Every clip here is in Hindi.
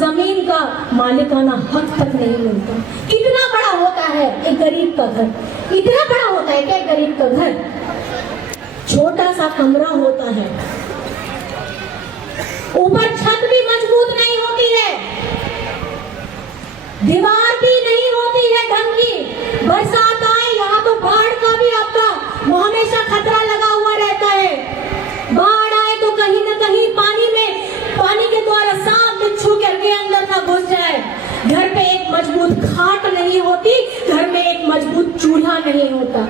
जमीन का मालिकाना हक तक नहीं मिलता। कितना बड़ा होता है एक गरीब का घर, इतना बड़ा होता है क्या एक गरीब का घर? छोटा सा कमरा होता है, ऊपर छत भी मजबूत नहीं होती है, दीवार भी नहीं होती है ढंग की। बरसात आए यहाँ तो बाढ़ का भी आपका हमेशा खतरा लगा हुआ रहता है। बाढ़ आए तो कहीं ना कहीं पानी के द्वारा सांप बिच्छू करके अंदर ना घुस जाए। घर पे एक मजबूत खाट नहीं होती, घर में एक मजबूत चूल्हा नहीं होता।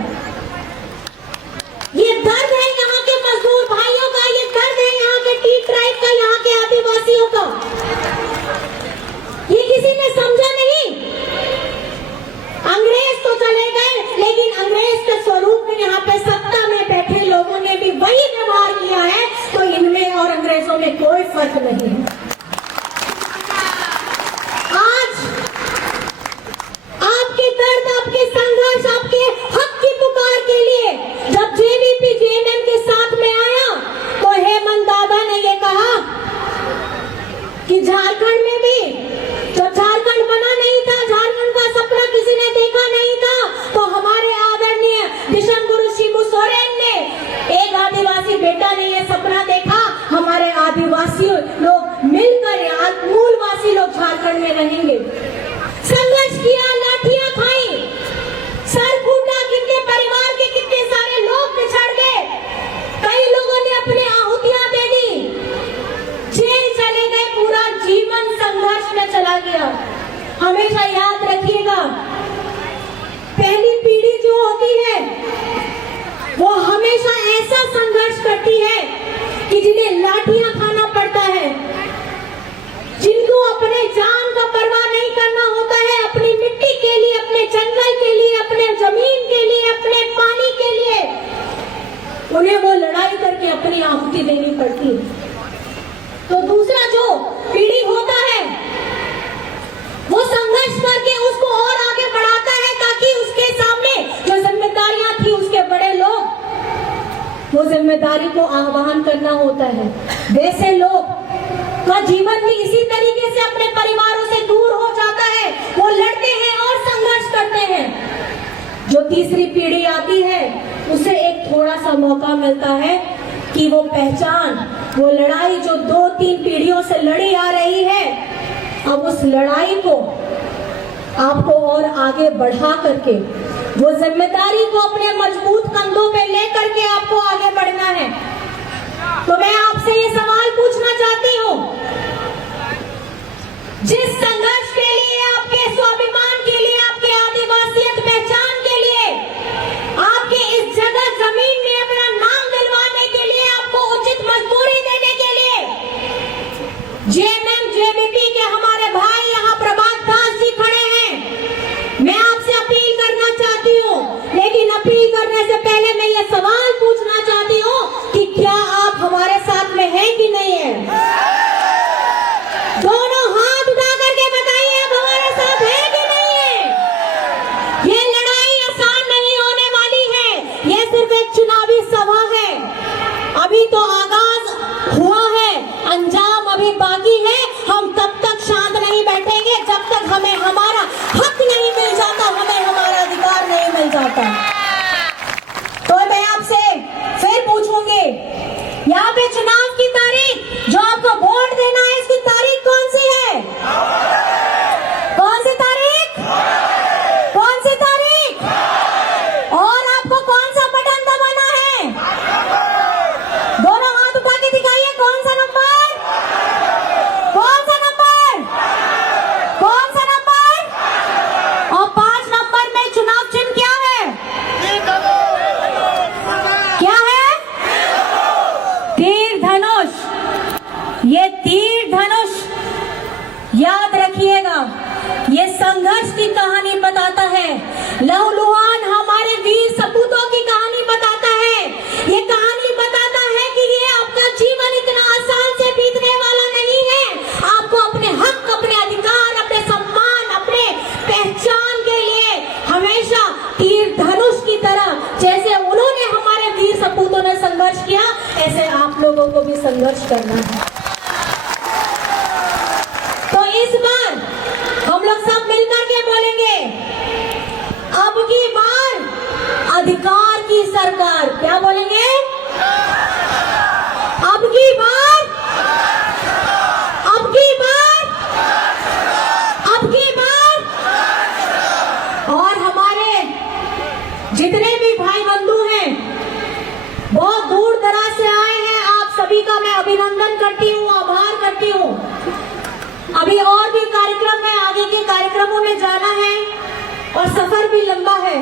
ये दर्द है यहाँ के मजदूर भाइयों का, ये दर्द है यहाँ के टी ट्राइब का, यहाँ के आदिवासियों का। ये किसी ने समझा नहीं। अंग्रेज तो चले गए, लेकिन अंग्रेज के स्वरूप में यहाँ पे सत्ता में बैठे लोगों ने भी वही व्यवहार किया है, तो इनमें और अंग्रेजों में कोई फर्क नहीं है। आज आपके दर्द, आपके संघर्ष, आपके हक की पुकार के लिए जब जेवीपी जेएमएम के साथ में आया तो हेमंत दादा ने ये कहा कि झारखंड में भी जब झारखंड बना नहीं था, झारखंड का सपना किसी ने देखा नहीं था, तो हमारे आदरणीय विश्व गुरु शिबू सोरेन ने, एक आदिवासी बेटा ने ये सपना देखा, हमारे आदिवासी लोग मिलकर यहाँ मूलवासी लोग झारखंड में रहेंगे। संघर्ष किया, लाठियां खाई, सर फूटा, कितने परिवार के कितने सारे लोग पिछड़ गए, कई लोगों ने अपनी आहुतियां दे दी, जेल चले गए, पूरा जीवन संघर्ष में चला गया। हमेशा याद रखिएगा, पहली पीढ़ी जो होती है वो हमेशा ऐसा संघर्ष करती है कि जिन्हें लाठियां खाना पड़ता है, जिनको अपने जान का परवाह नहीं करना होता है, अपनी मिट्टी के लिए, अपने जंगल के लिए, अपने जमीन के लिए, अपने पानी के लिए, उन्हें वो लड़ाई करके अपनी आहुति देनी पड़ती है। तो दूसरा जो पीढ़ी होता है वो संघर्ष करके उसको और आगे बढ़ाता है, ताकि उसके सामने जो जिम्मेदारियां थी उसके बड़े लोग, वो जिम्मेदारी को आह्वान करना होता है। वैसे लोग का जीवन भी इसी तरीके से अपने परिवारों से दूर हो जाता है, वो लड़ते हैं और संघर्ष करते हैं। जो तीसरी पीढ़ी आती है उसे एक थोड़ा सा मौका मिलता है कि वो पहचान, वो लड़ाई जो 2-3 पीढ़ियों से लड़ी आ रही है, अब उस लड़ाई को आपको और आगे बढ़ा करके वो जिम्मेदारी को अपने मजबूत कंधों पे लेकर के आपको आगे बढ़ना है। तो मैं आपसे ये सवाल पूछना चाहती हूँ, जिस संघर्ष के लिए, आपके स्वाभिमान के लिए, आपके आदिवासियत पहचान के लिए, आपके इस जगह जमीन में अपना नाम दिलवाने के लिए, आपको उचित मजदूरी देने के लिए जेएमएम जेवीपी के हमारे भाई यहाँ प्रभात दास जी खड़े हैं। मैं आपसे अपील करना चाहती हूँ, लेकिन अपील करने से पहले मैं ये सवाल पूछना चाहती हूँ कि क्या आप हमारे साथ में हैं कि नहीं है? दोनों हाथ उठा करके बताइए, आप हमारे साथ हैं कि नहीं है? ये लड़ाई आसान नहीं होने वाली है, ये सिर्फ एक चुनावी सभा है, अभी तो आगाज हुआ है, अंजाम अभी बाकी है। हम तब तक शांत नहीं बैठेंगे जब तक हमें हमारा हक नहीं मिल जाता, हमें हमारा अधिकार नहीं मिल जाता। तो मैं आपसे फिर पूछूंगी, यहाँ पे चुनाव की तारीख, जो आपको वोट देना है, इसकी तारीख कौन सी है? कौन सी तारीख? कौन सी तारीख? और आपको कौन सा बटन दबाना है? दोनों हाथ उठा के दिखाइए, कौन सा नंबर? कौन सा नंबर? कौन सा नंबर? और 5 नंबर में चुनाव चिन्ह क्या है? क्या है? तीर धनुष। ये तीर धनुष याद रखिएगा, ये संघर्ष की कहानी बताता है, लहूलुहान हमारे वीर सपूतों की कहानी बताता है। ये कहानी बताता है कि ये आपका जीवन इतना आसान से बीतने वाला नहीं है। आपको अपने हक, अपने अधिकार, अपने सम्मान, अपने पहचान के लिए हमेशा तीर धनुष की तरह, जैसे उन्होंने हमारे वीर सपूतों ने संघर्ष किया, ऐसे आप लोगों को भी संघर्ष करना है। तो इस अब की बार अधिकार की सरकार। क्या बोलेंगे? अब की बार, अब की बार, अब की बार। और हमारे जितने भी भाई बंधु हैं, बहुत दूर दराज से आए हैं, आप सभी का मैं अभिनंदन करती हूँ, आभार करती हूँ। अभी और भी कार्यक्रम है, आगे के कार्यक्रमों में जाना है और सफर भी लंबा है।